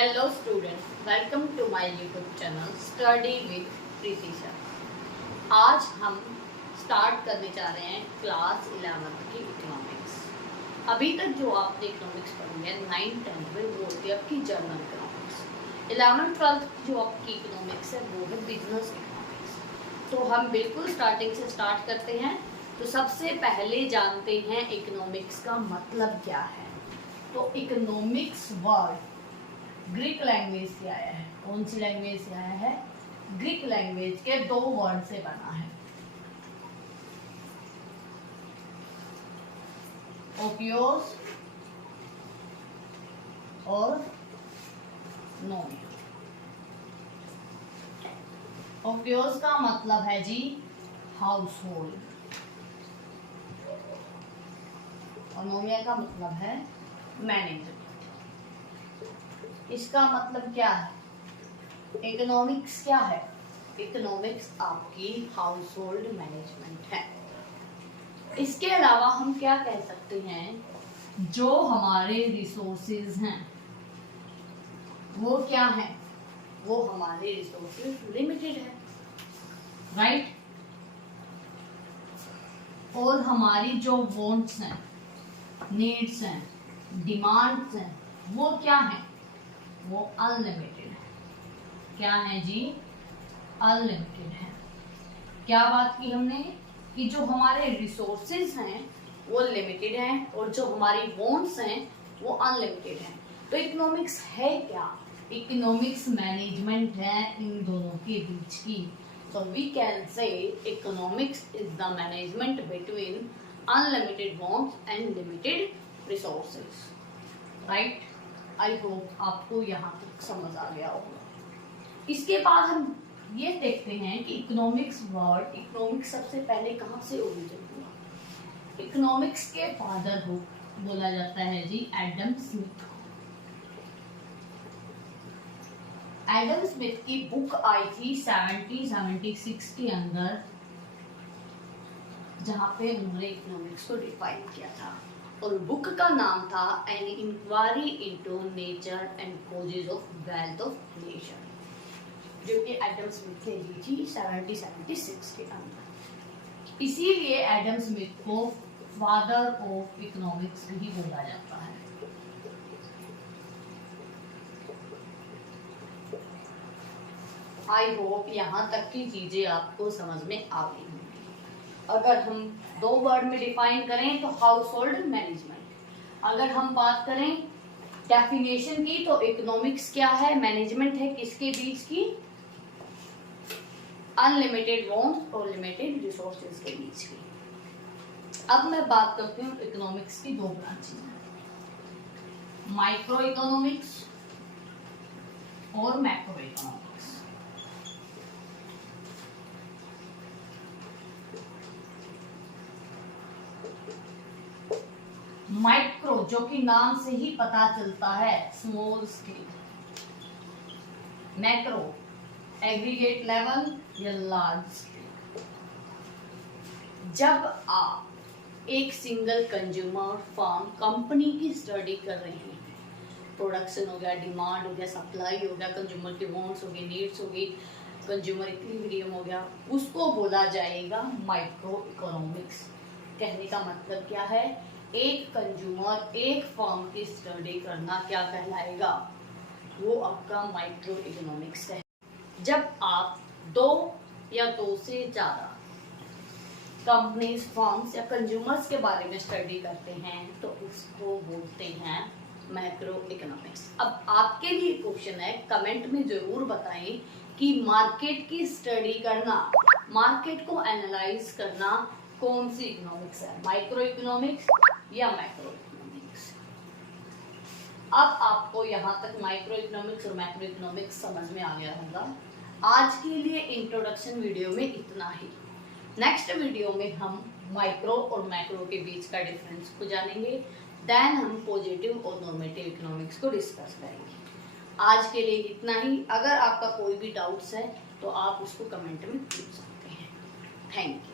Hello student, welcome to my YouTube channel study with Preeti sir. आज हम start करने जा रहे हैं क्लास 11th की इकोनॉमिक्स। अभी तक जो आपने इकोनॉमिक्स पढ़ी है 9th 10th में वो होती है आपकी जनरल इकोनॉमिक्स। 11th 12th जो आपकी इकोनॉमिक्स है वो है बिजनेस इकोनॉमिक्स। तो हम बिल्कुल स्टार्टिंग से स्टार्ट करते हैं। तो सबसे पहले जानते हैं इकोनॉमिक्स का मतलब क्या है। तो इकोनॉमिक्स वर्ड ग्रीक लैंग्वेज से आया है। कौन सी लैंग्वेज से आया है? ग्रीक लैंग्वेज के दो वर्ड से बना है, ओपियोस और नोमिया। ओपियोस का मतलब है जी हाउस होल्ड और नोमिया का मतलब है मैनेजर। इसका मतलब क्या है? इकोनॉमिक्स क्या है? इकोनॉमिक्स आपकी हाउस होल्ड मैनेजमेंट है। इसके अलावा हम क्या कह सकते हैं, जो हमारे रिसोर्सेज हैं वो क्या है? वो हमारे रिसोर्सेज लिमिटेड है, राइट। और हमारी जो वांट्स हैं, नीड्स हैं, डिमांड्स हैं वो क्या है? वो अनलिमिटेड है। क्या है जी? अनलिमिटेड है। क्या बात की हमने कि जो हमारे रिसोर्सेज हैं वो लिमिटेड हैं और जो हमारी वांट्स हैं वो अनलिमिटेड हैं। तो इकोनॉमिक्स है क्या? इकोनॉमिक्स मैनेजमेंट है इन दोनों के बीच की। So we can say economics is the management between unlimited wants and limited resources, right. I hope आपको यहाँ तक समझ आ गया होगा। इसके बाद हम ये देखते हैं कि इकोनॉमिक्स वर्ड, इकोनॉमिक्स सबसे पहले कहाँ से ओरिजिन हुआ। इकोनॉमिक्स के फादर को बोला जाता है जी एडम स्मिथ। एडम स्मिथ की बुक आई थी 1776 के अंदर, जहाँ पे उन्होंने इकोनॉमिक्स को डिफाइन किया था और बुक का नाम था an inquiry into nature and causes of wealth of nation, जो कि एडम स्मिथ ने ली थी 1776 के अंदर। इसीलिए एडम स्मिथ को फादर ऑफ इकोनॉमिक्स भी बोला जाता है। आई होप यहाँ तक की चीजें आपको समझ में आ गई होंगी। अगर हम दो वर्ड में डिफाइन करें तो हाउस होल्ड मैनेजमेंट। अगर हम बात करें डेफिनेशन की तो इकोनॉमिक्स क्या है? मैनेजमेंट है किसके बीच की? अनलिमिटेड वांट्स और लिमिटेड रिसोर्सेज के बीच की। अब मैं बात करती हूँ इकोनॉमिक्स की दो ब्रांचेस, माइक्रो इकोनॉमिक्स और मैक्रो इकोनॉमिक्स। माइक्रो जो कि नाम से ही पता चलता है small scale, macro aggregate level या लार्ज स्केल। जब आप एक सिंगल कंज्यूमर फर्म कंपनी की स्टडी कर रहे हैं, प्रोडक्शन हो गया, डिमांड हो गया, सप्लाई हो गया, कंज्यूमर के वांट्स हो गए, नीड्स हो गई, कंज्यूमर इक्विलिब्रियम हो गया, उसको बोला जाएगा माइक्रो इकोनॉमिक्स। कहने का मतलब क्या है? एक कंज्यूमर एक फर्म की स्टडी करना क्या कहलाएगा? वो आपका माइक्रो इकोनॉमिक्स है। जब आप दो या दो से ज्यादा कंपनीज, फर्म्स या कंज्यूमर्स के बारे में स्टडी करते हैं तो उसको बोलते हैं मैक्रो इकोनॉमिक्स। अब आपके लिए क्वेश्चन है, कमेंट में जरूर बताएं कि मार्केट की स्टडी करना, मार्केट को एनालाइज करना कौन सी इकोनॉमिक्स है, माइक्रो इकोनॉमिक्स या मैक्रो इकोनॉमिक्स। अब आपको यहाँ तक माइक्रो इकोनॉमिक्स और मैक्रो इकोनॉमिक्स समझ में आ गया होगा। आज के लिए इंट्रोडक्शन वीडियो में इतना ही। नेक्स्ट वीडियो में हम माइक्रो और मैक्रो के बीच का डिफरेंस को जानेंगे। देन हम पॉजिटिव और नॉर्मेटिव इकोनॉमिक्स को डिस्कस करेंगे। आज के लिए इतना ही। अगर आपका कोई भी डाउट्स है तो आप उसको कमेंट में पूछ सकते हैं। Thank you.